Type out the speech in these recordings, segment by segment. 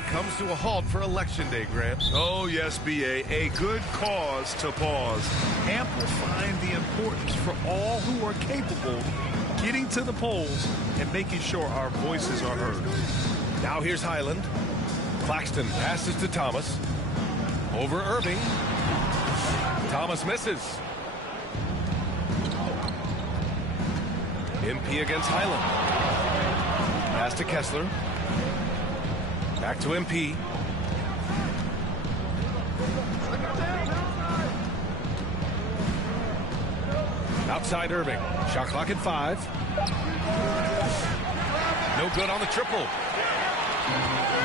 comes to a halt for Election Day, Grant. Oh, yes, B.A. A good cause to pause. Amplifying the importance for all who are capable getting to the polls and making sure our voices are heard. Now here's Highland. Claxton passes to Thomas. Over Irving. Thomas misses. MP against Highland. Pass to Kessler. Back to MP. Outside Irving. Shot clock at 5. No good on the triple.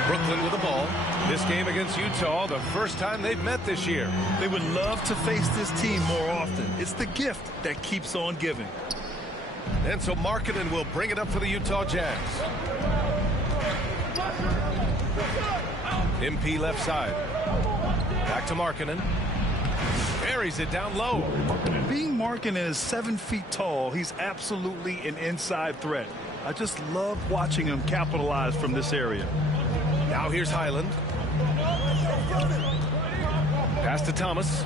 Brooklyn with the ball. This game against Utah, the first time they've met this year. They would love to face this team more often. It's the gift that keeps on giving. And so Markkanen will bring it up for the Utah Jazz. MP left side. Back to Markkanen. Buries it down low. Being Markkanen is 7 feet tall, he's absolutely an inside threat. I just love watching him capitalize from this area. Now here's Highland. Pass to Thomas.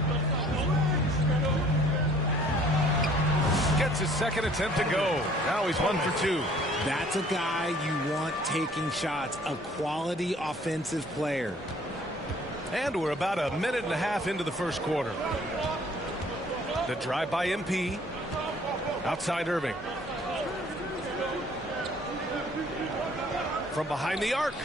Gets his second attempt to go. Now he's 1 for 2. That's a guy you want taking shots, a quality offensive player. And we're about a minute and a half into the first quarter. The drive by MP. Outside Irving. From behind the arc.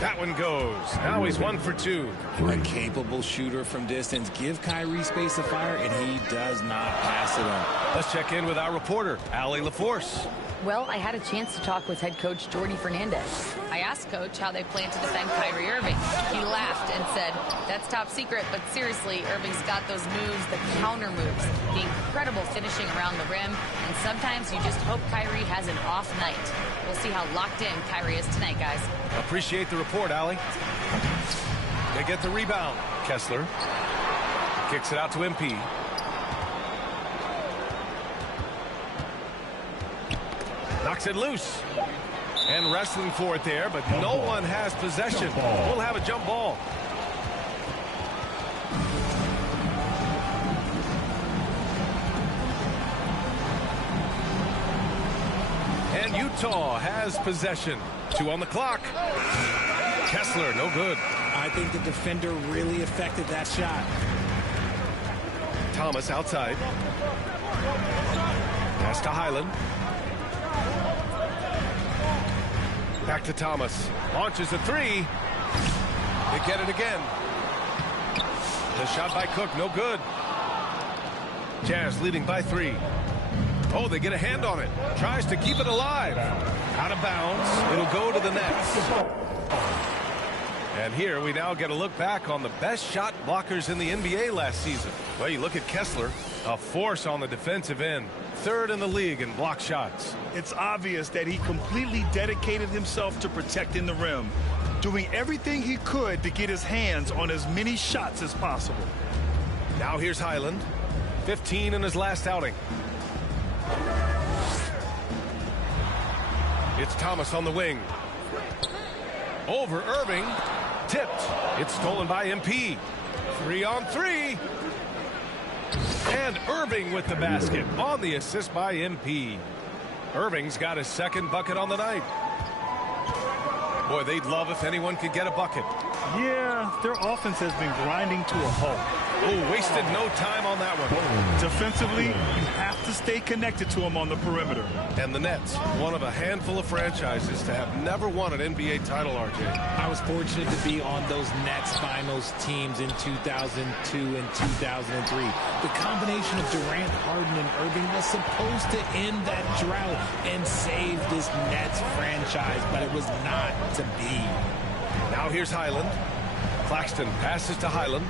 That one goes. Now he's 1 for 2. A capable shooter from distance. Give Kyrie space to fire, and he does not pass it on. Let's check in with our reporter, Allie LaForce. Well, I had a chance to talk with head coach Jordi Fernandez. I asked Coach how they plan to defend Kyrie Irving. He laughed and said, "That's top secret, but seriously, Irving's got those moves, the counter moves, the incredible finishing around the rim, and sometimes you just hope Kyrie has an off night." We'll see how locked in Kyrie is tonight, guys. Appreciate the report, Allie. They get the rebound. Kessler kicks it out to MP. Knocks it loose. And wrestling for it there, but no one has possession. We'll have a jump ball. And Utah has possession. 2 on the clock. Kessler, no good. I think the defender really affected that shot. Thomas outside. Pass to Highland. Back to Thomas. Launches a 3. They get it again. The shot by Cook, no good. Jazz leading by 3. Oh, they get a hand on it. Tries to keep it alive. Out of bounds. It'll go to the Nets. And here we now get a look back on the best shot blockers in the NBA last season. Well, you look at Kessler, a force on the defensive end. 3rd in the league in block shots. It's obvious that he completely dedicated himself to protecting the rim, doing everything he could to get his hands on as many shots as possible. Now here's Highland. 15 in his last outing. It's Thomas on the wing. Over Irving. Tipped. It's stolen by MP. 3 on 3. And Irving with the basket on the assist by MP. Irving's got his second bucket on the night. Boy, they'd love if anyone could get a bucket. Yeah, their offense has been grinding to a halt. Oh, wasted no time on that one. Defensively, you have to stay connected to him on the perimeter. And the Nets, one of a handful of franchises to have never won an NBA title, RJ. I was fortunate to be on those Nets finals teams in 2002 and 2003. The combination of Durant, Harden, and Irving was supposed to end that drought and save this Nets franchise, but it was not to be. Now here's Highland. Claxton passes to Highland.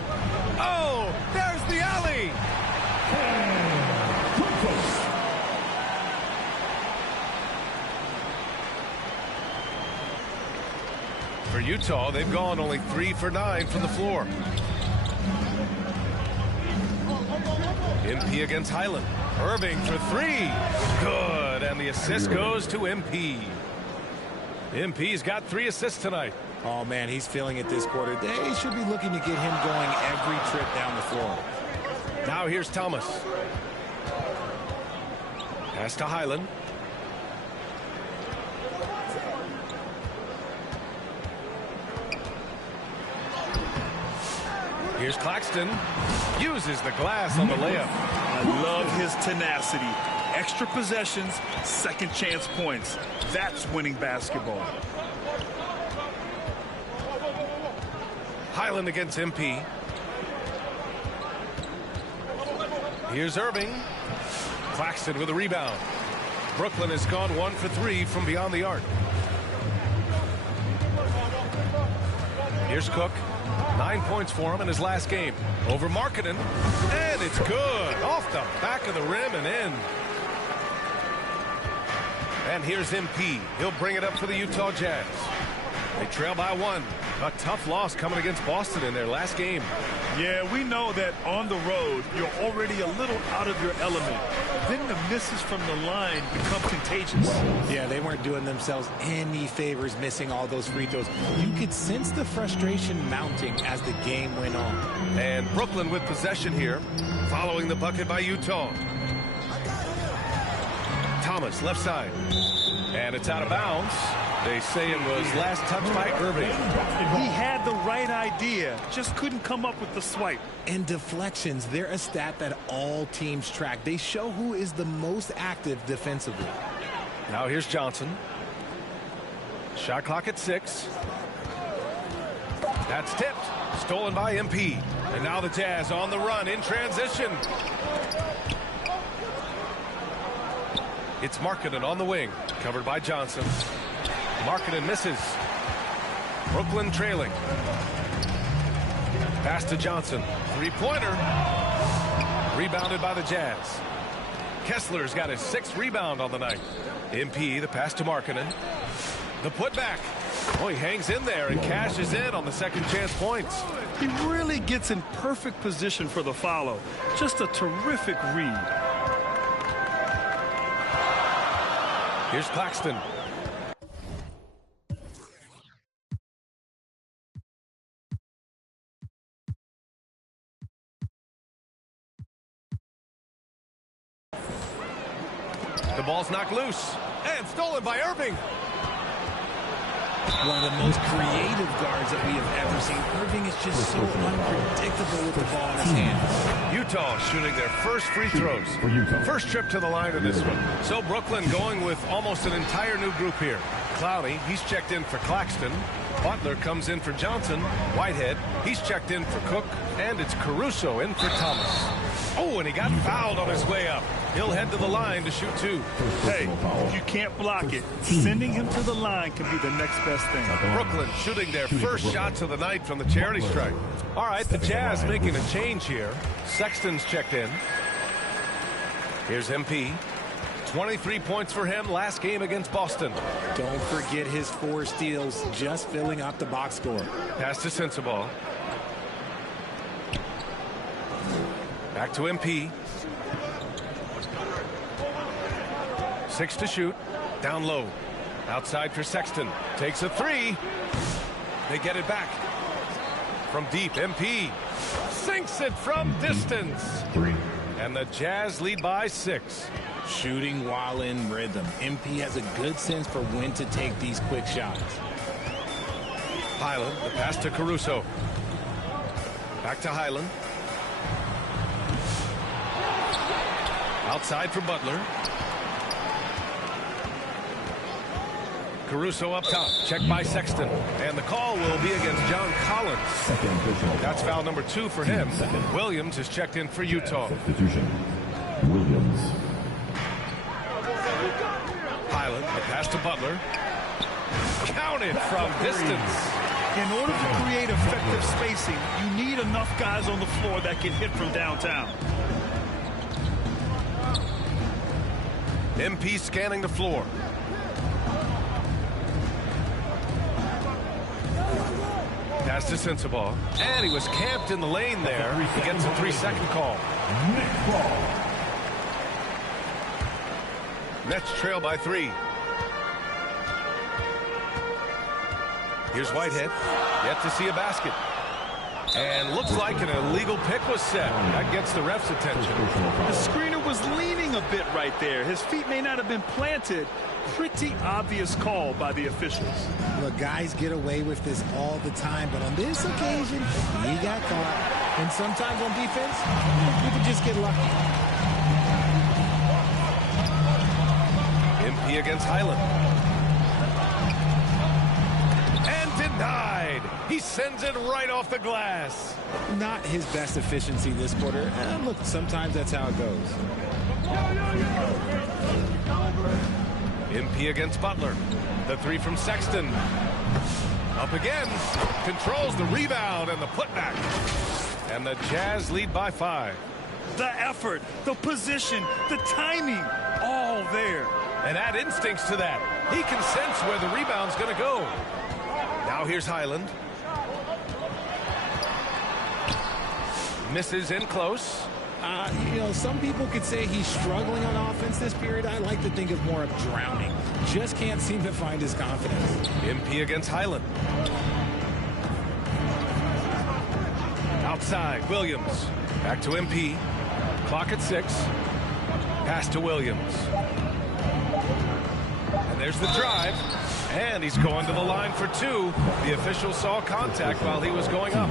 Oh, there's the alley. For Utah, they've gone only 3 for 9 from the floor. MP against Highland. Irving for 3. Good, and the assist goes to MP. MP's got 3 assists tonight. Oh, man, he's feeling it this quarter. They should be looking to get him going every trip down the floor. Now here's Thomas. Pass to Highland. Here's Claxton. Uses the glass on the layup. I love his tenacity. Extra possessions, second chance points. That's winning basketball. Highland against MP. Here's Irving. Claxton with a rebound. Brooklyn has gone 1 for 3 from beyond the arc. Here's Cook. 9 points for him in his last game. Over Markkanen. And it's good. Off the back of the rim and in. And here's MP. He'll bring it up for the Utah Jazz. They trail by 1. A tough loss coming against Boston in their last game. Yeah, we know that on the road, you're already a little out of your element. Then the misses from the line become contagious. Yeah, they weren't doing themselves any favors missing all those free throws. You could sense the frustration mounting as the game went on. And Brooklyn with possession here, following the bucket by Utah. Thomas, left side. And it's out of bounds. They say it was last touched by Irving. He had the right idea, just couldn't come up with the swipe. And deflections, they're a stat that all teams track. They show who is the most active defensively. Now here's Johnson. Shot clock at 6. That's tipped. Stolen by MP. And now the Jazz on the run in transition. It's Markkanen on the wing. Covered by Johnson. Markkanen misses. Brooklyn trailing. Pass to Johnson. 3-pointer. Rebounded by the Jazz. Kessler's got his 6th rebound on the night. MP, the pass to Markkanen. The putback. Oh, he hangs in there and cashes in on the second chance points. He really gets in perfect position for the follow. Just a terrific read. Here's Claxton. The ball's knocked loose and stolen by Irving. One of the most creative guards that we have ever seen. Irving is just so unpredictable with the ball in his hands. Utah shooting their first free throws. First trip to the line in this one. So Brooklyn going with almost an entire new group here. Clowney, he's checked in for Claxton. Butler comes in for Johnson. Whitehead, he's checked in for Cook. And it's Caruso in for Thomas. Oh, and he got fouled on his way up. He'll head to the line to shoot 2. Hey, if you can't block it, sending him to the line can be the next best thing. Brooklyn shooting their first shots of the night from the charity stripe. All right, the Jazz making a change here. Sexton's checked in. Here's MP. 23 points for him last game against Boston. Don't forget his 4 steals, just filling up the box score. Pass to Sensabaugh. Back to MP. 6 to shoot. Down low. Outside for Sexton. Takes a 3. They get it back. From deep, MP sinks it from distance. 3. And the Jazz lead by 6. Shooting while in rhythm. MP has a good sense for when to take these quick shots. Highland, the pass to Caruso. Back to Highland. Outside for Butler. Caruso up top. Checked by Sexton. And the call will be against John Collins. That's foul number 2 for him. Williams is checked in for Utah. Substitution. Williams. Highland, the pass to Butler. Counted from distance. In order to create effective spacing, you need enough guys on the floor that can hit from downtown. MP scanning the floor. Pass to Sensabaugh. And he was camped in the lane there. He gets a 3-second call. Nets trail by 3. Here's Whitehead. Yet to see a basket. And looks like an illegal pick was set. That gets the ref's attention. The screener was leaning a bit right there. His feet may not have been planted. Pretty obvious call by the officials. Look, guys get away with this all the time, but on this occasion, he got caught. And sometimes on defense, you can just get lucky. MP against Highland. And denied. He sends it right off the glass. Not his best efficiency this quarter. Look, sometimes that's how it goes. MP against Butler. The three from Sexton. Up again. Controls the rebound and the putback. And the Jazz lead by 5. The effort, the position, the timing, all there. And add instincts to that. He can sense where the rebound's going to go. Now here's Highland. Misses in close. You know, some people could say he's struggling on offense this period. I like to think of more of drowning. Just can't seem to find his confidence. MP against Highland. Outside, Williams. Back to MP. Clock at 6. Pass to Williams. And there's the drive. And he's going to the line for 2. The official saw contact while he was going up.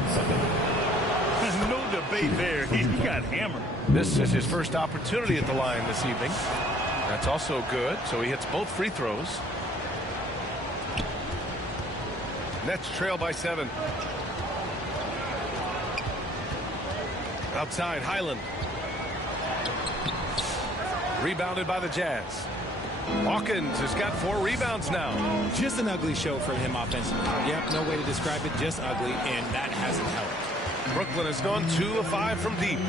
No debate there. He got hammered. This is his first opportunity at the line this evening. That's also good, so he hits both free throws. Nets trail by 7. Outside, Highland. Rebounded by the Jazz. Hawkins has got 4 rebounds now. Just an ugly show from him offensively. Yep, no way to describe it, just ugly, and that hasn't helped. Brooklyn has gone 2 of 5 from deep.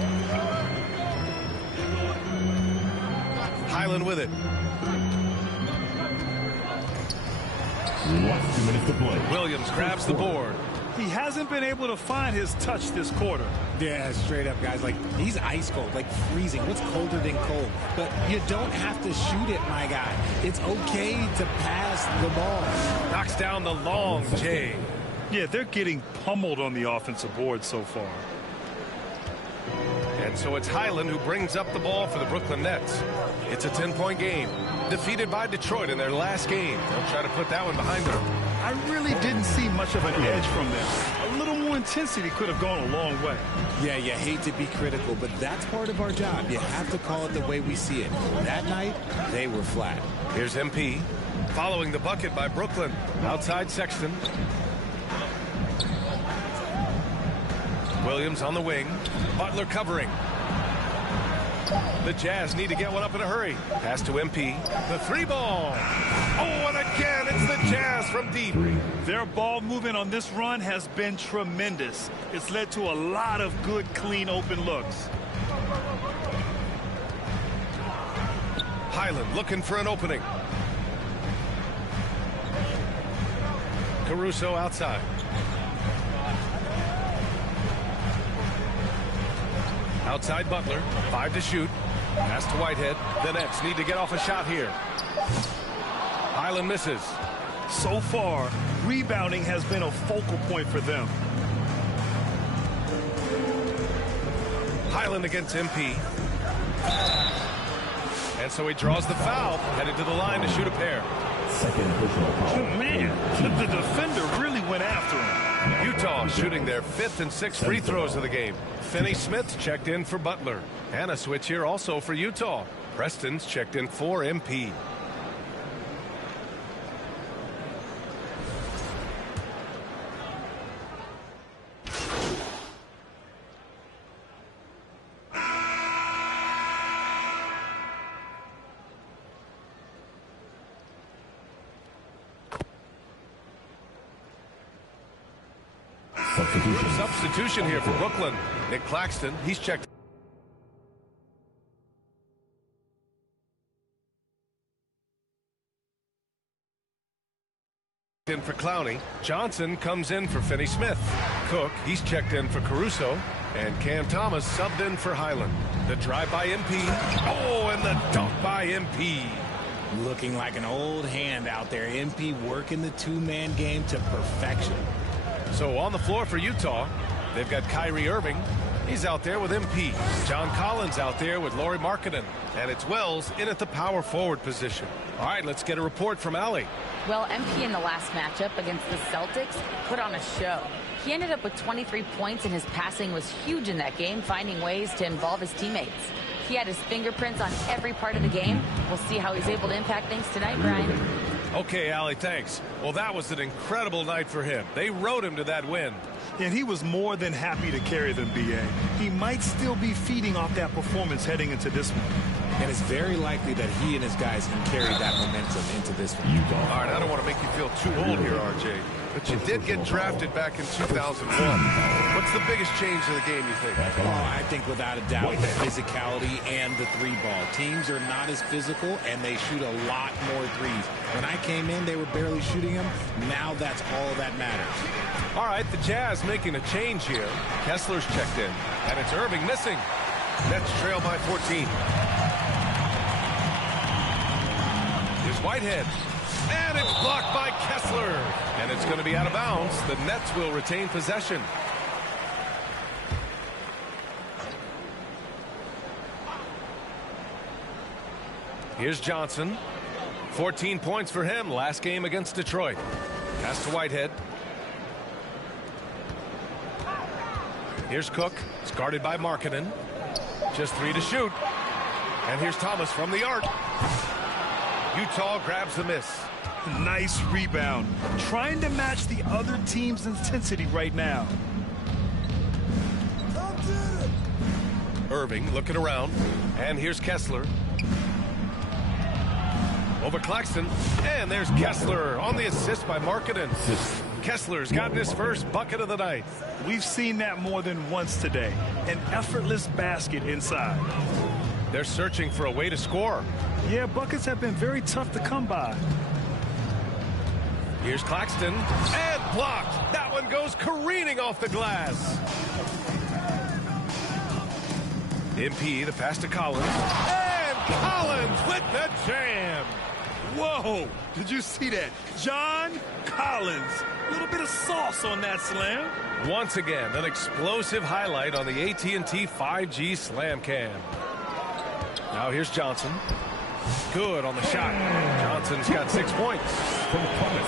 Highland with it. Last 2 minutes to play. Williams grabs the board. He hasn't been able to find his touch this quarter. Yeah, straight up, guys. Like, he's ice cold, like freezing. What's colder than cold? But you don't have to shoot it, my guy. It's okay to pass the ball. Knocks down the long J. Yeah, they're getting pummeled on the offensive board so far. And so it's Highland who brings up the ball for the Brooklyn Nets. It's a 10-point game. Defeated by Detroit in their last game. They'll try to put that one behind them. I really didn't see much of an edge from them. A little more intensity could have gone a long way. Yeah, you hate to be critical, but that's part of our job. You have to call it the way we see it. That night, they were flat. Here's MP. Following the bucket by Brooklyn. Outside Sexton. Williams on the wing. Butler covering. The Jazz need to get one up in a hurry. Pass to MP. The 3-ball. Oh, and again, it's the Jazz from deep. Their ball movement on this run has been tremendous. It's led to a lot of good, clean, open looks. Highland looking for an opening. Caruso outside. Outside Butler. 5 to shoot. Pass to Whitehead. The Nets need to get off a shot here. Highland misses. So far, rebounding has been a focal point for them. Highland against MP. And so he draws the foul. Headed to the line to shoot a pair. Second personal foul. Man, the defender really went after him. Utah shooting their 5th and 6th free throws of the game. Finney Smith checked in for Butler. And a switch here also for Utah. Preston's checked in for MP. Substitution here for Brooklyn. Nick Claxton, he's checked in for Clowney. Johnson comes in for Finney Smith. Cook, he's checked in for Caruso. And Cam Thomas subbed in for Highland. The drive by MP. Oh, and the dunk by MP. Looking like an old hand out there. MP working the two-man game to perfection. So on the floor for Utah, they've got Kyrie Irving. He's out there with MP. John Collins out there with Lauri Markkanen. And it's Wells in at the power forward position. All right, let's get a report from Allie. Well, MP in the last matchup against the Celtics put on a show. He ended up with 23 points, and his passing was huge in that game, finding ways to involve his teammates. He had his fingerprints on every part of the game. We'll see how he's able to impact things tonight, Brian. Okay, Allie, thanks. Well, that was an incredible night for him. They rode him to that win. And he was more than happy to carry them, B.A. He might still be feeding off that performance heading into this one. And it's very likely that he and his guys can carry that momentum into this one. All right, I don't want to make you feel too old here, RJ, but you did get drafted back in 2001. What's the biggest change in the game, you think? Oh, I think without a doubt, the physicality and the three ball. Teams are not as physical, and they shoot a lot more threes. When I came in, they were barely shooting them. Now that's all that matters. All right, the Jazz making a change here. Kessler's checked in, and it's Irving missing. Nets trail by 14. Here's Whitehead. And it's blocked by Kessler. And it's going to be out of bounds. The Nets will retain possession. Here's Johnson. 14 points for him last game against Detroit. Pass to Whitehead. Here's Cook. It's guarded by Markkanen. Just 3 to shoot. And here's Thomas from the arc. Utah grabs the miss. Nice rebound. Trying to match the other team's intensity right now. Irving looking around. And here's Kessler. Over Claxton. And there's Kessler on the assist by Markkanen. Kessler's gotten his first bucket of the night. We've seen that more than once today. An effortless basket inside. They're searching for a way to score. Yeah, buckets have been very tough to come by. Here's Claxton. And blocked. That one goes careening off the glass. MP, the pass to Collins. And Collins with the jam. Whoa, did you see that? John Collins. A little bit of sauce on that slam. Once again, an explosive highlight on the AT&T 5G Slam Cam. Now here's Johnson. Good on the shot. Johnson's got 6 points. From Thomas.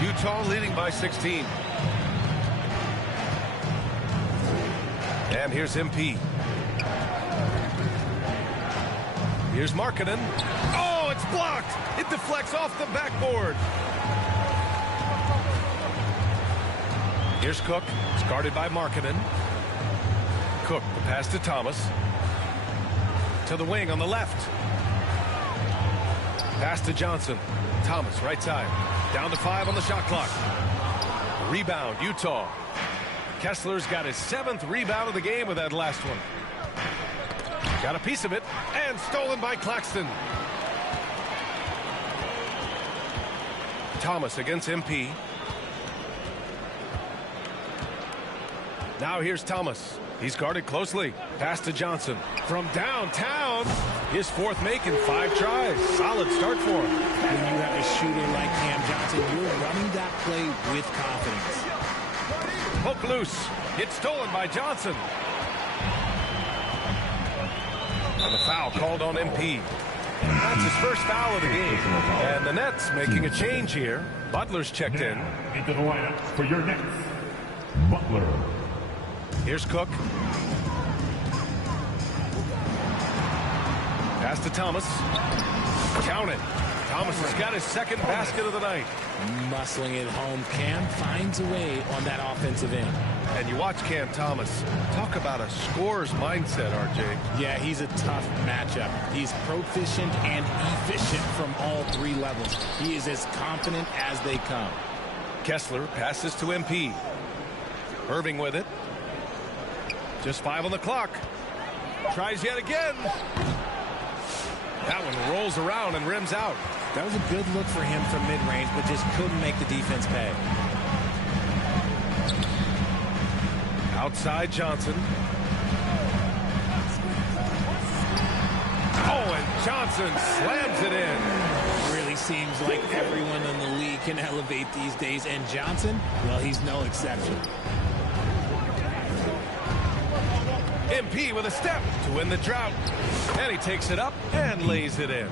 Utah leading by 16. And here's MP. Here's Markkanen. Oh, it's blocked. It deflects off the backboard. Here's Cook. It's guarded by Markkanen. Cook, the pass to Thomas. To the wing on the left. Pass to Johnson. Thomas, right side. Down to 5 on the shot clock. Rebound, Utah. Kessler's got his 7th rebound of the game with that last one. Got a piece of it, and stolen by Claxton. Thomas against MP. Now here's Thomas. He's guarded closely. Pass to Johnson. From downtown, his 4th make in 5 tries. Solid start for him. When you have a shooter like Cam Johnson, you're running that play with confidence. Poke loose. It's stolen by Johnson. And the foul called on MP. That's his first foul of the game. And the Nets making a change here. Butler's checked in. Into the lineup for your Nets, Butler. Here's Cook. Pass to Thomas. Count it. Thomas has got his 2nd basket of the night. Muscling it home. Cam finds a way on that offensive end. And you watch Cam Thomas. Talk about a scorer's mindset, RJ. Yeah, he's a tough matchup. He's proficient and efficient from all 3 levels. He is as confident as they come. Kessler passes to MP. Irving with it. Just 5 on the clock. Tries yet again. That one rolls around and rims out. That was a good look for him from mid-range, but just couldn't make the defense pay. Outside Johnson. Oh, and Johnson slams it in. Really seems like everyone in the league can elevate these days, and Johnson, well, he's no exception. MP with a step to win the drought. And he takes it up and lays it in.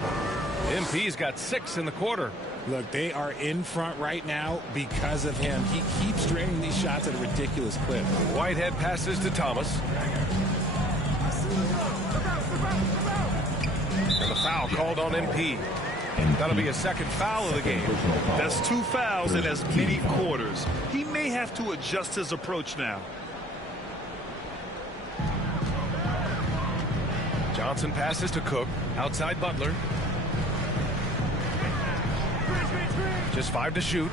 MP's got 6 in the quarter. Look, they are in front right now because of him. He keeps draining these shots at a ridiculous clip. Whitehead passes to Thomas. And the foul called on MP. That'll be a second foul of the game. That's 2 fouls in as many quarters. He may have to adjust his approach now. Johnson passes to Cook. Outside Butler. Just 5 to shoot.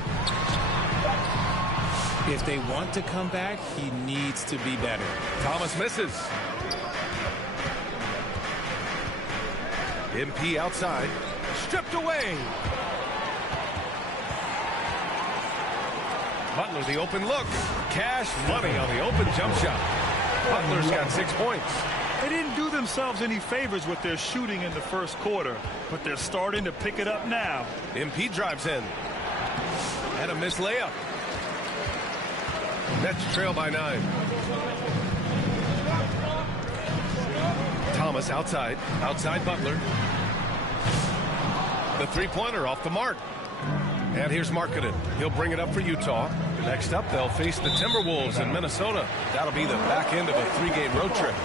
If they want to come back, he needs to be better. Thomas misses. MP outside. Stripped away. Butler the open look. Cash money on the open jump shot. Butler's got 6 points. They didn't do themselves any favors with their shooting in the first quarter, but they're starting to pick it up now. MP drives in. And a missed layup. Nets trail by 9. Thomas outside. Outside Butler. The three-pointer off the mark. And here's Markkanen. He'll bring it up for Utah. Next up, they'll face the Timberwolves in Minnesota. That'll be the back end of a 3-game road trip.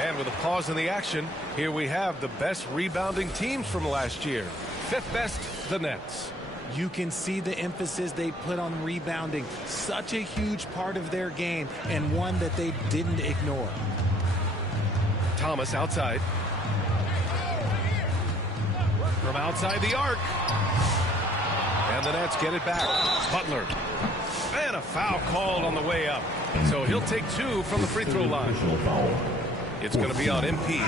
And with a pause in the action, here we have the best rebounding teams from last year. 5th best, the Nets. You can see the emphasis they put on rebounding. Such a huge part of their game, and one that they didn't ignore. Thomas outside. From outside the arc. And the Nets get it back. Butler. And a foul called on the way up. So he'll take 2 from the free throw line. It's going to be on MP.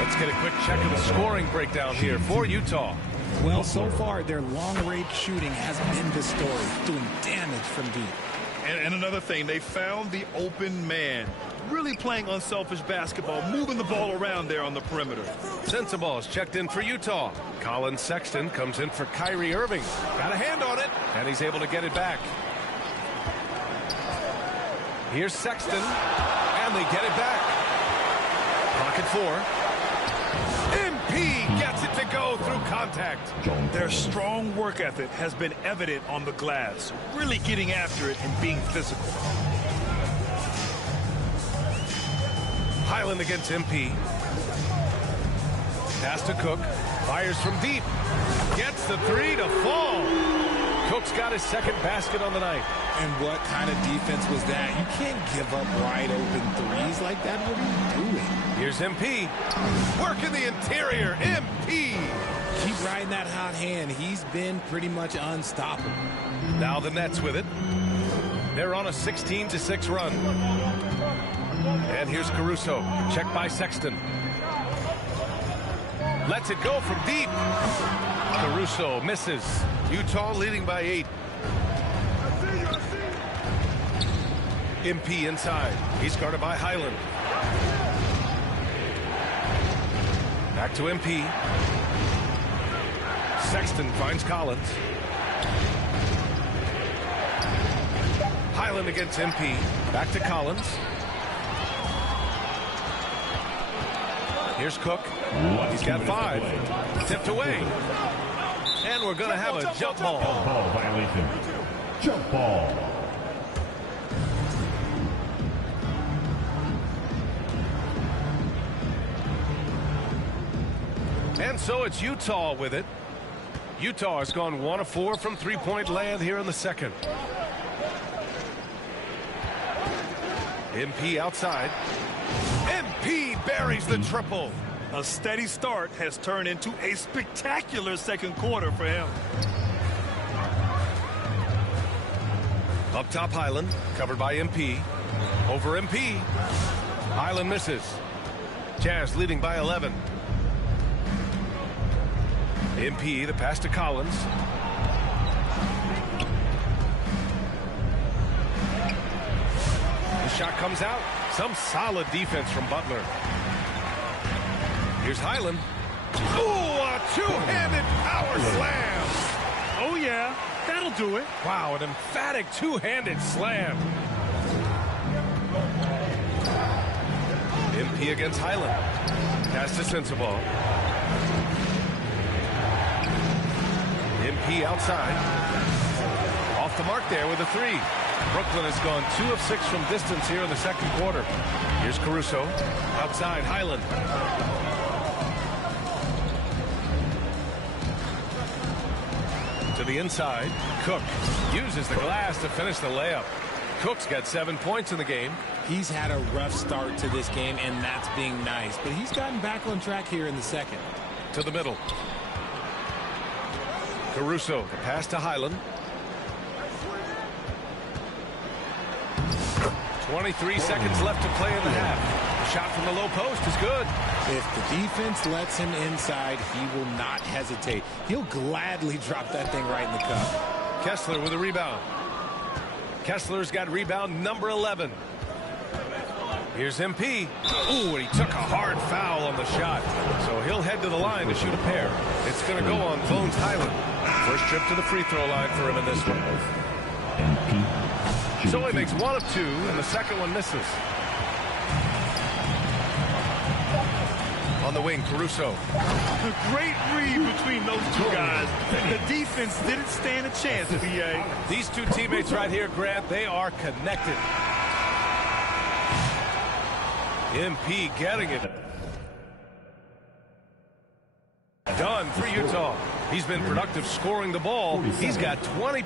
Let's get a quick check of the scoring breakdown here for Utah. Well, so far, their long-range shooting has been the story, doing damage from deep. And another thing, they found the open man. Really playing unselfish basketball, moving the ball around there on the perimeter. Sensaballs checked in for Utah. Colin Sexton comes in for Kyrie Irving. Got a hand on it, and he's able to get it back. Here's Sexton, and they get it back. Pocket 4. MP gets it to go through contact. Their strong work ethic has been evident on the glass. Really getting after it and being physical. Highland against MP. Pass to Cook. Fires from deep. Gets the 3 to fall. Cook's got his 2nd basket on the night. And what kind of defense was that? You can't give up wide open threes like that. What are you doing? Here's MP. Work in the interior. MP. Keep riding that hot hand. He's been pretty much unstoppable. Now the Nets with it. They're on a 16-6 run. And here's Caruso. Checked by Sexton. Lets it go from deep. Caruso misses. Utah leading by 8. MP inside. He's guarded by Highland. Back to MP. Sexton finds Collins. Highland against MP. Back to Collins. Here's Cook. He's got 5. Tipped away. And we're going to have a jump ball. Ball violation. Jump ball. And so it's Utah with it. Utah has gone 1 of 4 from three-point land here in the second. MP outside. MP buries the triple. A steady start has turned into a spectacular second quarter for him. Up top Highland, covered by MP. Over MP. Highland misses. Jazz leading by 11. MP, the pass to Collins. The shot comes out. Some solid defense from Butler. Here's Highland. Ooh, a two-handed power slam. Oh, yeah, that'll do it. Wow, an emphatic two-handed slam. MP against Highland. Pass to Sensabaugh. MP outside. Off the mark there with a three. Brooklyn has gone 2 of 6 from distance here in the second quarter. Here's Caruso. Outside, Highland. To the inside. Cook uses the glass to finish the layup. Cook's got 7 points in the game. He's had a rough start to this game, and that's being nice. But he's gotten back on track here in the second. To the middle. Caruso, the pass to Highland. 23 seconds left to play in the half. The shot from the low post is good. If the defense lets him inside, he will not hesitate. He'll gladly drop that thing right in the cup. Kessler with a rebound. Kessler's got rebound number 11. Here's MP. Ooh, and he took a hard foul on the shot. So he'll head to the line to shoot a pair. It's going to go on Bones Highland. First trip to the free throw line for him in this one. So he makes 1 of 2, and the second one misses. On the wing, Caruso. A great read between those two guys. The defense didn't stand a chance, B.A. These two teammates right here, Grant, they are connected. MP getting it done for Utah. He's been productive scoring the ball. He's got 20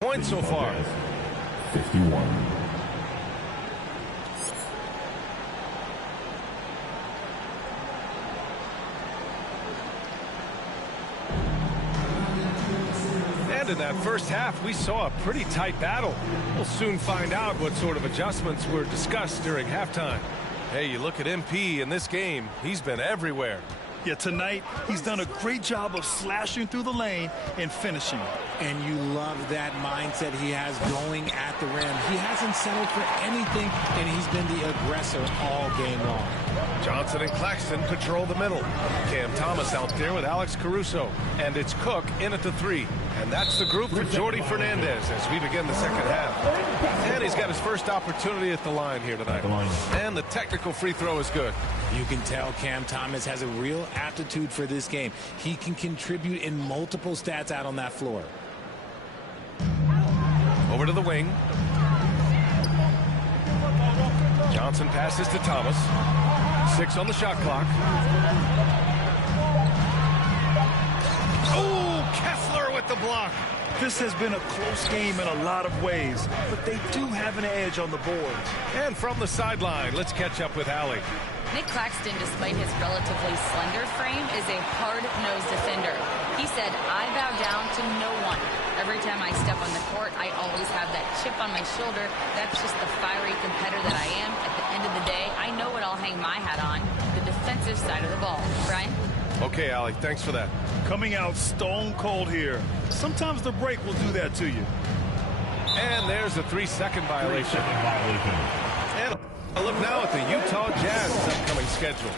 points so far. 51. And in that first half, we saw a pretty tight battle. We'll soon find out what sort of adjustments were discussed during halftime. Hey, you look at MP in this game, he's been everywhere. Yeah, tonight, he's done a great job of slashing through the lane and finishing. And you love that mindset he has going at the rim. He hasn't settled for anything, and he's been the aggressor all game long. Johnson and Claxton patrol the middle. Cam Thomas out there with Alex Caruso. And it's Cook in at the 3. And that's the group for Jordi Fernandez as we begin the second half. And he's got his first opportunity at the line here tonight. And the technical free throw is good. You can tell Cam Thomas has a real aptitude for this game. He can contribute in multiple stats out on that floor. Over to the wing. Johnson passes to Thomas. 6 on the shot clock. Oh, Kessler with the block. This has been a close game in a lot of ways, but they do have an edge on the board. And from the sideline, let's catch up with Allie. Nick Claxton, despite his relatively slender frame, is a hard-nosed defender. He said, "I bow down to no one. Every time I step on the court, I always have that chip on my shoulder. That's just the fiery competitor that I am. At the end of the day, I know what I'll hang my hat on, the defensive side of the ball." Brian? Okay, Allie, thanks for that. Coming out stone cold here. Sometimes the break will do that to you. And there's a 3-second violation. And a look now at the Utah Jazz's upcoming schedule.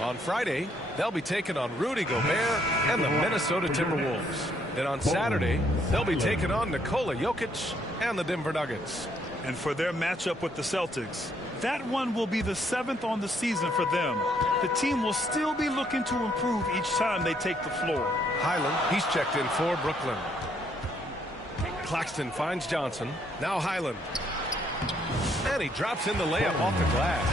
On Friday, they'll be taking on Rudy Gobert and the Minnesota Timberwolves. Then on Saturday, they'll be taking on Nikola Jokic and the Denver Nuggets. And for their matchup with the Celtics, that one will be the 7th on the season for them. The team will still be looking to improve each time they take the floor. Highland, he's checked in for Brooklyn. Claxton finds Johnson. Now Highland. And he drops in the layup off the glass.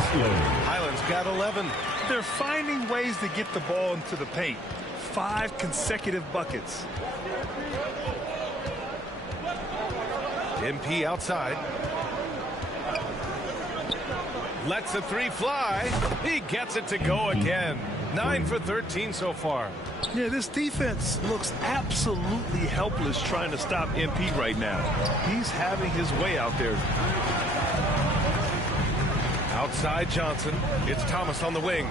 Highland's got 11. They're finding ways to get the ball into the paint. 5 consecutive buckets. MP outside. Lets the 3 fly. He gets it to go again. 9 for 13 so far. Yeah, this defense looks absolutely helpless trying to stop MP right now. He's having his way out there. Outside Johnson. It's Thomas on the wing.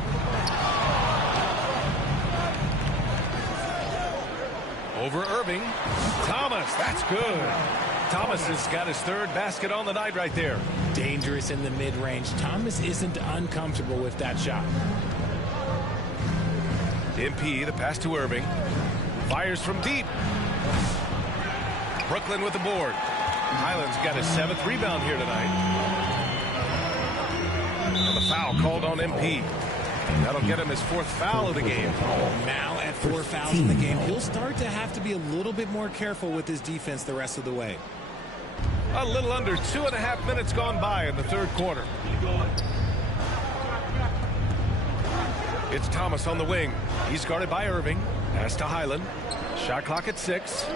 Over Irving. Thomas, that's good. Thomas has got his third basket on the night right there. Dangerous in the mid-range. Thomas isn't uncomfortable with that shot. MP, the pass to Irving. Fires from deep. Brooklyn with the board. Highland's got his 7th rebound here tonight. And the foul called on MP. That'll get him his 4th foul of the game. Now at 4 fouls in the game, he'll start to have to be a little bit more careful with his defense the rest of the way. A little under 2.5 minutes gone by in the 3rd quarter. It's Thomas on the wing. He's guarded by Irving. Pass to Highland. Shot clock at 6.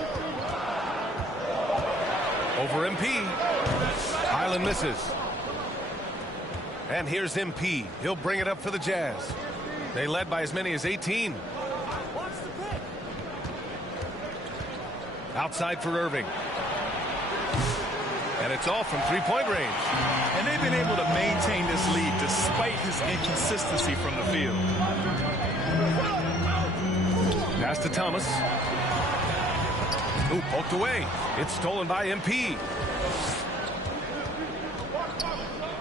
Over MP. Highland misses. And here's MP. He'll bring it up for the Jazz. They led by as many as 18. Outside for Irving. And it's all from 3-point range. And they've been able to maintain this lead despite his inconsistency from the field. Pass to Thomas. Ooh, poked away. It's stolen by MP.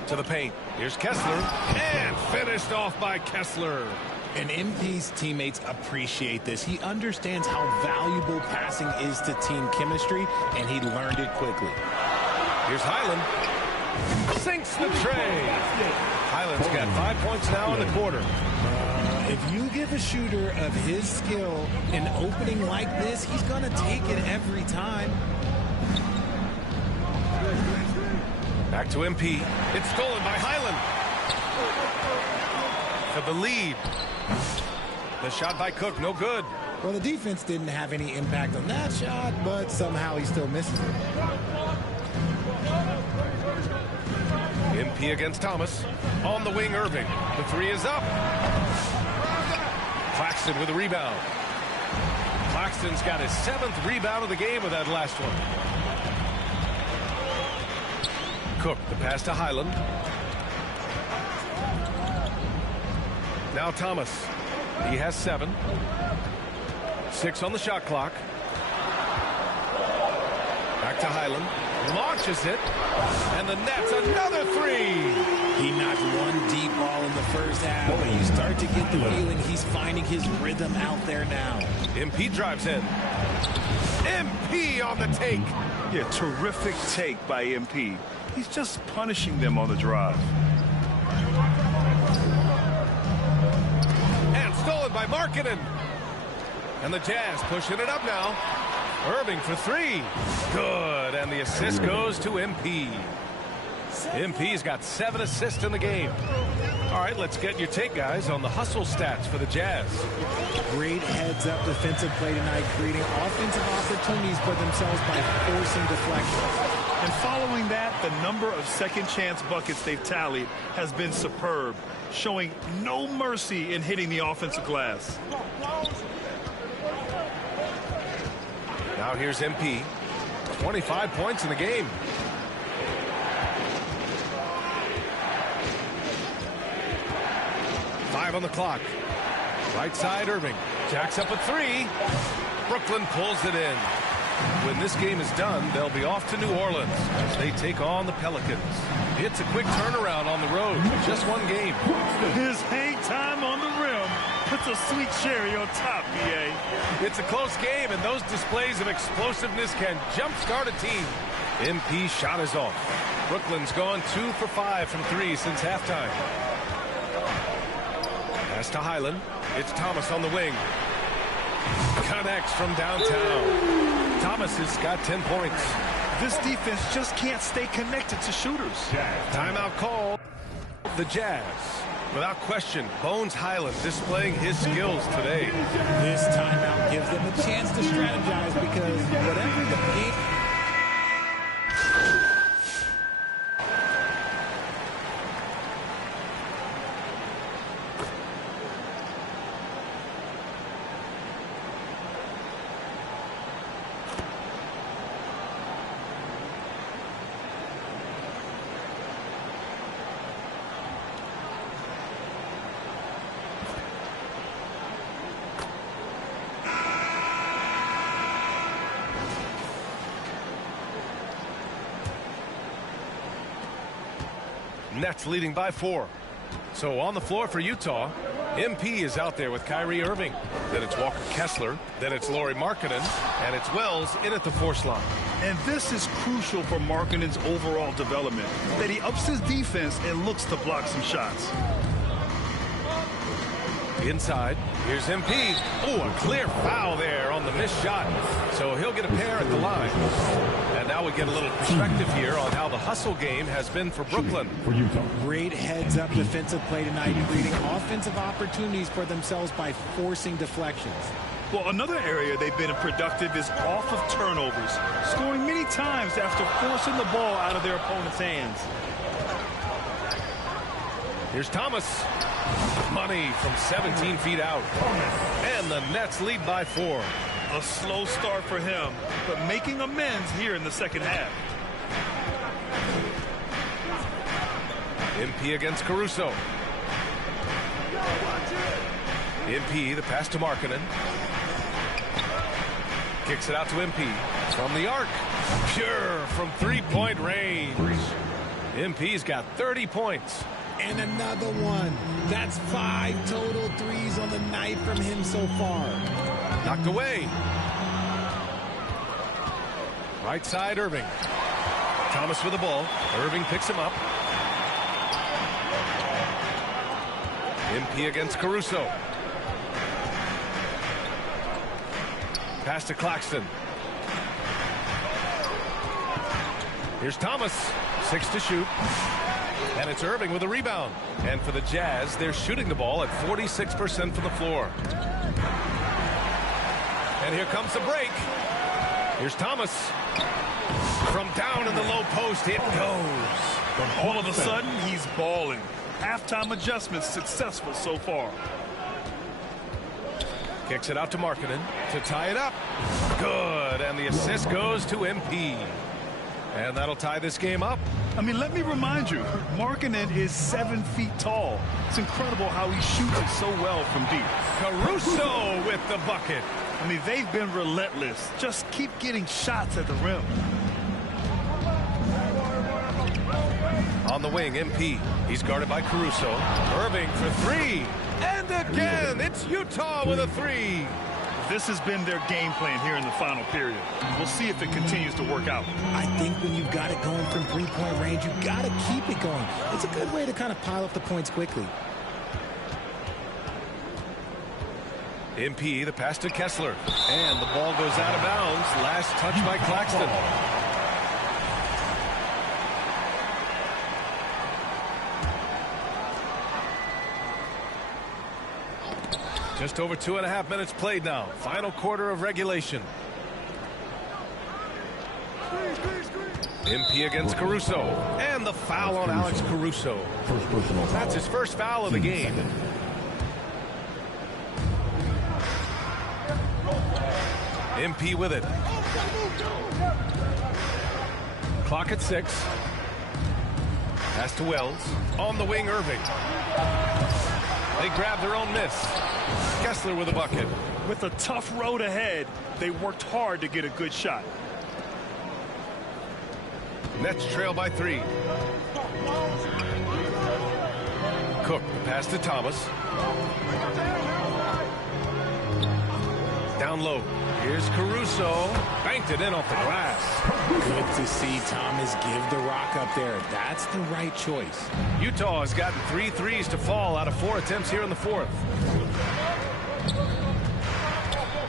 To the paint. Here's Kessler. And finished off by Kessler. And MP's teammates appreciate this. He understands how valuable passing is to team chemistry, and he learned it quickly. Here's Highland. Sinks the tray. Highland's got 5 points now in the quarter. If you give a shooter of his skill an opening like this, he's going to take it every time. Back to MP. It's stolen by Highland. For the lead. The shot by Cook, no good. Well, the defense didn't have any impact on that shot, but somehow he still misses it. MP against Thomas. On the wing, Irving. The 3 is up. Claxton with a rebound. Claxton's got his 7th rebound of the game with that last one. Cook, the pass to Highland. Now Thomas. He has 7. 6 on the shot clock. Back to Highland. Launches it. And the net's another 3. He knocked one deep ball in the first half, but you start to get the feeling he's finding his rhythm out there now. MP drives in. MP on the take. Yeah, terrific take by MP. He's just punishing them on the drive. And stolen by Markkanen. And the Jazz pushing it up now. Irving for 3. Good. And the assist goes to MP. MP's got 7 assists in the game. All right, let's get your take, guys, on the hustle stats for the Jazz. Great heads-up defensive play tonight, creating offensive opportunities for themselves by forcing deflections. And following that, the number of second-chance buckets they've tallied has been superb, showing no mercy in hitting the offensive glass. Now here's MP. 25 points in the game. Five on the clock. Right side, Irving. Jacks up a 3. Brooklyn pulls it in. When this game is done, they'll be off to New Orleans as they take on the Pelicans. It's a quick turnaround on the road. Just one game. His hang time on the rim puts a sweet cherry on top, BA. It's a close game, and those displays of explosiveness can jumpstart a team. MP shot is off. Brooklyn's gone 2 for 5 from 3 since halftime. Pass to Highland. It's Thomas on the wing. Connects from downtown. Thomas has got 10 points. This defense just can't stay connected to shooters. Timeout call. The Jazz. Without question, Bones Highland displaying his skills today. This timeout gives them a chance to strategize because whatever the game... Nets leading by 4. So on the floor for Utah, MP is out there with Kyrie Irving. Then it's Walker Kessler. Then it's Lauri Markkanen. And it's Wells in at the 4 slot. And this is crucial for Markkanen's overall development, that he ups his defense and looks to block some shots. Inside, here's MP. Oh, a clear foul there on the missed shot. So he'll get a pair at the line. And now we get a little perspective here on how the hustle game has been for Brooklyn. For Utah. Great heads-up defensive play tonight, creating offensive opportunities for themselves by forcing deflections. Well, another area they've been productive is off of turnovers, scoring many times after forcing the ball out of their opponent's hands. Here's Thomas. Money from 17 feet out. And the Nets lead by 4. A slow start for him, but making amends here in the second half. MP against Caruso. MP, the pass to Markkanen. Kicks it out to MP. From the arc. Pure from three-point range. MP's got 30 points. And another one. That's 5 total threes on the night from him so far. Knocked away. Right side, Irving. Thomas with the ball. Irving picks him up. MP against Caruso. Pass to Claxton. Here's Thomas. 6 to shoot. And it's Irving with a rebound. And for the Jazz, they're shooting the ball at 46% from the floor. And here comes the break. Here's Thomas. From down in the low post, it goes. All of a sudden, he's balling. Halftime adjustments successful so far. Kicks it out to Markkanen to tie it up. Good. And the assist goes to MP. And that'll tie this game up. I mean, let me remind you, Markkanen is 7 feet tall. It's incredible how he shoots it so well from deep. Caruso with the bucket. I mean, they've been relentless. Just keep getting shots at the rim. On the wing, MP. He's guarded by Caruso. Irving for 3. And again, it's Utah with a 3. This has been their game plan here in the final period. We'll see if it continues to work out. I think when you've got it going from three-point range, you've got to keep it going. It's a good way to kind of pile up the points quickly. MP, the pass to Kessler. And the ball goes out of bounds. Last touch by Claxton. Just over 2.5 minutes played now. Final quarter of regulation. MP against Caruso. And the foul on Alex Caruso. First personal foul. That's his first foul of the game. MP with it. Clock at 6. Pass to Wells. On the wing, Irving. They grab their own miss. Kessler with a bucket. With a tough road ahead, they worked hard to get a good shot. Nets trail by 3. Cook, the pass to Thomas. Down low. Here's Caruso. Banked it in off the glass. Good to see Thomas give the rock up there. That's the right choice. Utah has gotten 3 threes to fall out of 4 attempts here in the 4th.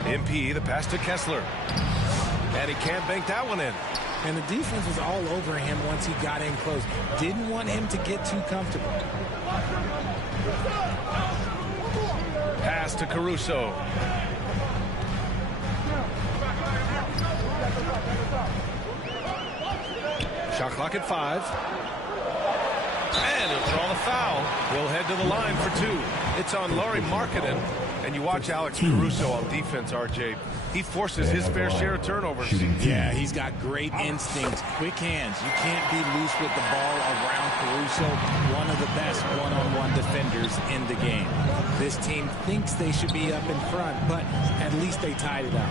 MP, the pass to Kessler. And he can't bank that one in. And the defense was all over him once he got in close. Didn't want him to get too comfortable. Pass to Caruso. Shot clock at 5. And he'll draw the foul. He'll head to the line for 2. It's on Lauri Markkanen. And you watch Alex Caruso on defense, RJ. He forces his fair share of turnovers. Yeah, he's got great instincts, quick hands. You can't be loose with the ball around Caruso, one of the best one-on-one defenders in the game. This team thinks they should be up in front, but at least they tied it up.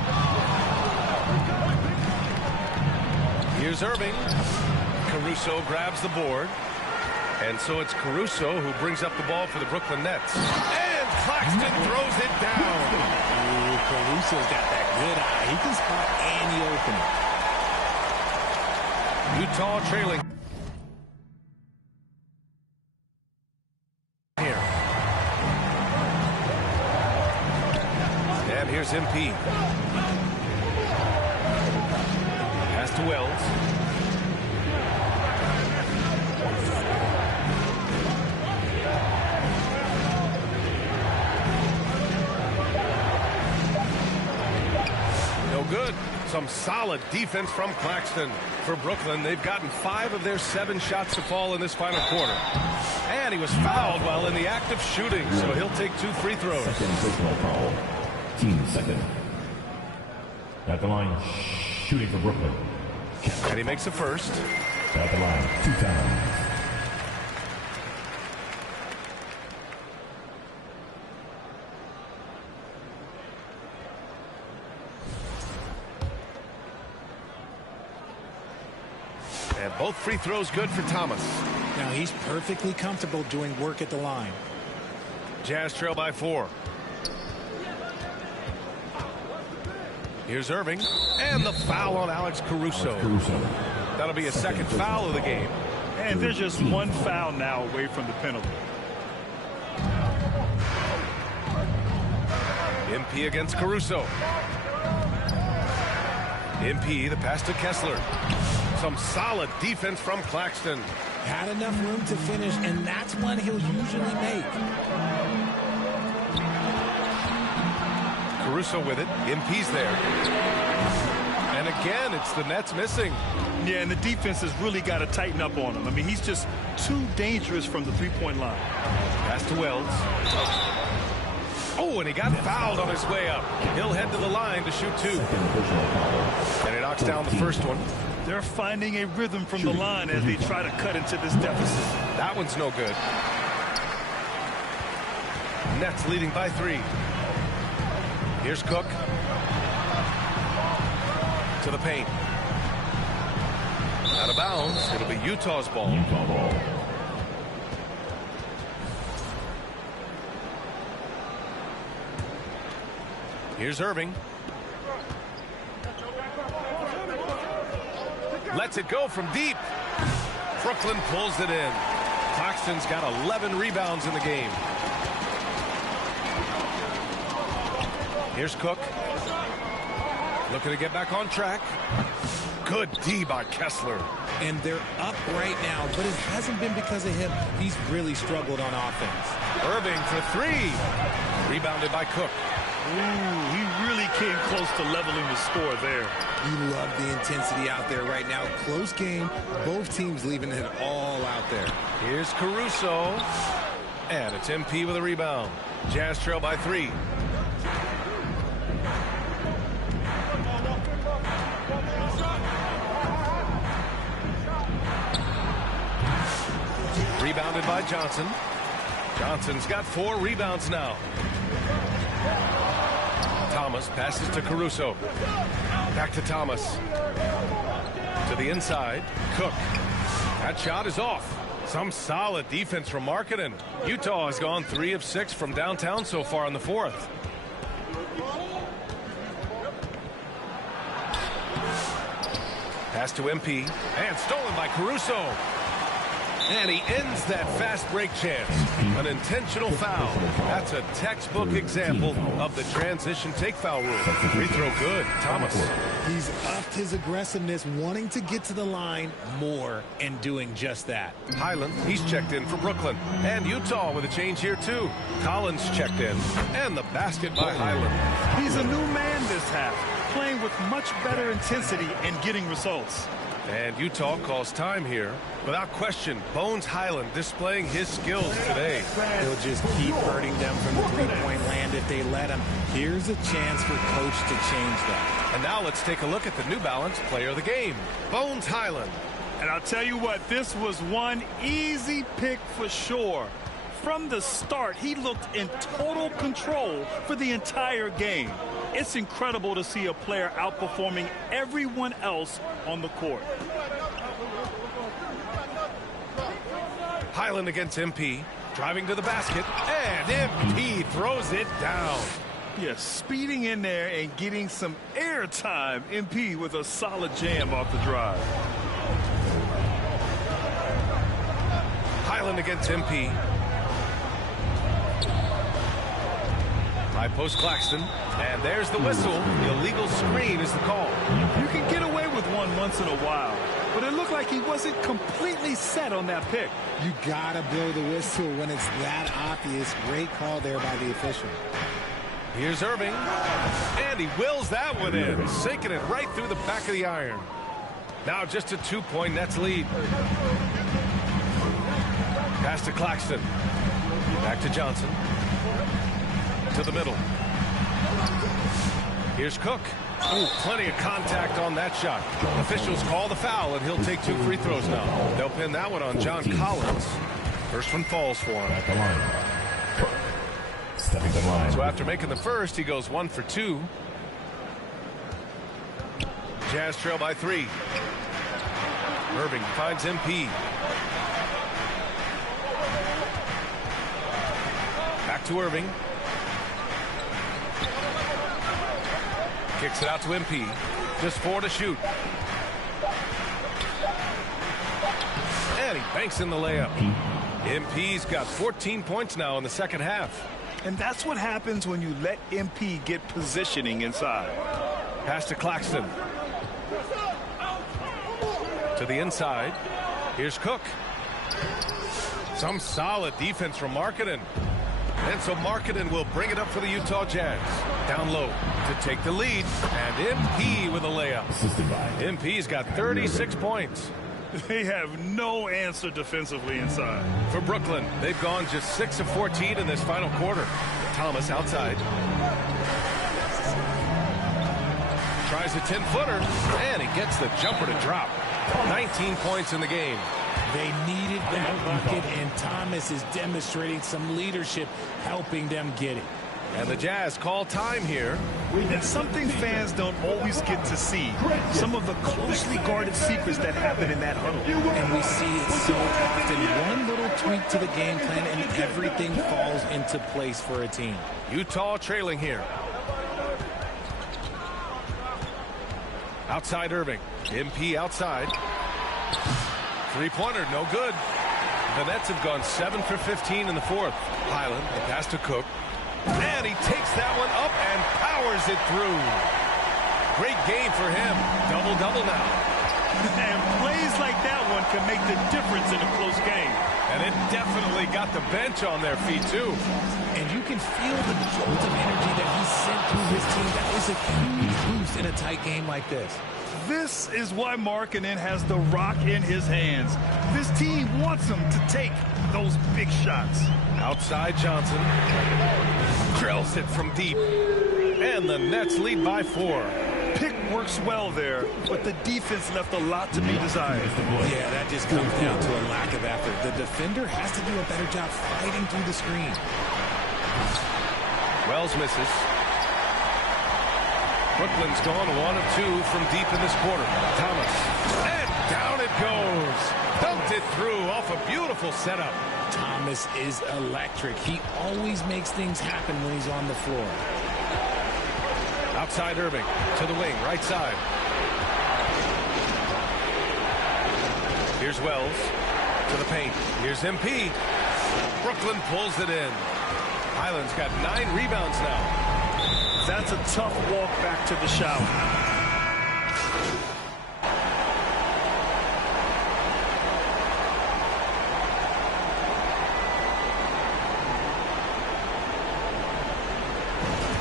Here's Irving. Caruso grabs the board. And so it's Caruso who brings up the ball for the Brooklyn Nets. And Claxton throws it down. Ooh, Caruso's got that good eye. He can spot any opening. Utah trailing. Here. And here's MP. Pass to Wells. No good. Some solid defense from Claxton. For Brooklyn, they've gotten 5 of their 7 shots to fall in this final quarter. And he was fouled while in the act of shooting, so he'll take 2 free throws. Second personal foul. Team second. At the line, shooting for Brooklyn. And he makes a first. At the line, 2 times. And both free throws good for Thomas. Now he's perfectly comfortable doing work at the line. Jazz trail by 4. Here's Irving. And the foul on Alex Caruso. That'll be a second foul of the game. And there's just 1 foul now away from the penalty. MP against Caruso. MP, the pass to Kessler. Some solid defense from Claxton. Had enough room to finish, and that's one he'll usually make. Caruso with it. MP's there. And again, it's the Nets missing. Yeah, and the defense has really got to tighten up on him. I mean, he's just too dangerous from the three-point line. Pass to Wells. Oh, and he got fouled on his way up. He'll head to the line to shoot 2. And he knocks down the first one. They're finding a rhythm from the line as they try to cut into this deficit. That one's no good. Nets leading by 3. Here's Cook. To the paint. Out of bounds. It'll be Utah's ball. Here's Irving. Lets it go from deep. Brooklyn pulls it in. Claxton's got 11 rebounds in the game. Here's Cook. Looking to get back on track. Good D by Kessler. And they're up right now, but it hasn't been because of him. He's really struggled on offense. Irving for 3. Rebounded by Cook. Ooh, he really came close to leveling the score there. You love the intensity out there right now. Close game. Both teams leaving it all out there. Here's Caruso. And it's MP with a rebound. Jazz trail by 3. Rebounded by Johnson. Johnson's got 4 rebounds now. Thomas passes to Caruso. Back to Thomas. To the inside. Cook. That shot is off. Some solid defense from Markkanen. Utah has gone 3 of 6 from downtown so far in the 4th. Pass to MP. And stolen by Caruso. And he ends that fast break chance. An intentional foul. That's a textbook example of the transition take foul rule. Free throw good. Thomas. He's upped his aggressiveness, wanting to get to the line more and doing just that. Highland, he's checked in for Brooklyn. And Utah with a change here too. Collins checked in. And the basket by Highland. He's a new man this half, playing with much better intensity and getting results. And Utah calls time here. Without question, Bones Highland displaying his skills today. He'll just keep hurting them from the three-point land if they let him. Here's a chance for Coach to change that. And now let's take a look at the New Balance player of the game, Bones Highland. And I'll tell you what, this was one easy pick for sure. From the start, he looked in total control for the entire game. It's incredible to see a player outperforming everyone else on the court. Highland against MP. Driving to the basket. And MP throws it down. Yes, speeding in there and getting some air time. MP with a solid jam off the drive. Highland against MP. High post Claxton. And there's the whistle. The illegal screen is the call. You can get away with one once in a while, but it looked like he wasn't completely set on that pick. You gotta blow the whistle when it's that obvious. Great call there by the official. Here's Irving. And he wills that one in. Sinking it right through the back of the iron. Now just a 2-point Nets lead. Pass to Claxton. Back to Johnson. To the middle. Here's Cook. Oh, plenty of contact on that shot. Officials call the foul, and he'll take 2 free throws now. They'll pin that one on John Collins. First one falls for him. At the line. Stepping to the line. So after making the first, he goes 1 for 2. Jazz trail by 3. Irving finds MP. Back to Irving. Kicks it out to MP. Just 4 to shoot. And he banks in the layup. MP's got 14 points now in the second half. And that's what happens when you let MP get positioning inside. Pass to Claxton. To the inside. Here's Cook. Some solid defense from Markkanen. And so Markkanen will bring it up for the Utah Jazz. Down low to take the lead. And MP with a layup. Assisted by MP's got 36 points. They have no answer defensively inside. For Brooklyn, they've gone just 6 of 14 in this final quarter. Thomas outside. Tries a 10-footer, and he gets the jumper to drop. 19 points in the game. They needed that bucket, and Thomas is demonstrating some leadership, helping them get it. And the Jazz call time here. And something fans don't always get to see. Some of the closely guarded secrets that happen in that huddle. And we see it so often. One little tweak to the game plan, and everything falls into place for a team. Utah trailing here. Outside Irving. MP outside. Three-pointer, no good. The Nets have gone 7 for 15 in the fourth. Highland, the pass to Cook. And he takes that one up and powers it through. Great game for him. Double-double now. And plays like that one can make the difference in a close game. And it definitely got the bench on their feet, too. And you can feel the jolt of energy that he sent through his team. That is a huge boost in a tight game like this. This is why Markkanen has the rock in his hands. This team wants him to take those big shots. Outside Johnson. Drills it from deep. And the Nets lead by 4. Pick works well there, but the defense left a lot to be desired. Yeah, that just comes down to a lack of effort. The defender has to do a better job fighting through the screen. Wells misses. Brooklyn's gone 1 of 2 from deep in this quarter. Thomas. And down it goes. Dumped it through off a beautiful setup. Thomas is electric. He always makes things happen when he's on the floor. Outside Irving. To the wing. Right side. Here's Wells. To the paint. Here's MP. Brooklyn pulls it in. Highland's got 9 rebounds now. That's a tough walk back to the shower.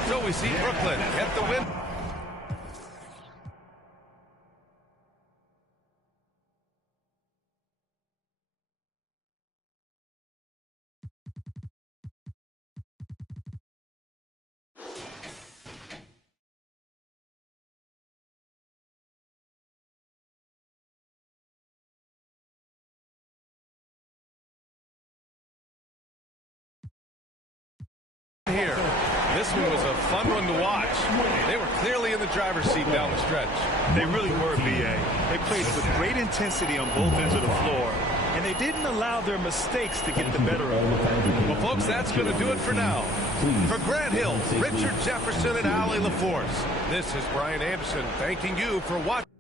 So we see Brooklyn get the win. Here. This one was a fun one to watch. They were clearly in the driver's seat down the stretch. They really were, B.A. They played with great intensity on both ends of the floor. and they didn't allow their mistakes to get the better of them. Well, folks, that's going to do it for now. For Grant Hill, Richard Jefferson, and Allie LaForce, this is Brian Anderson thanking you for watching.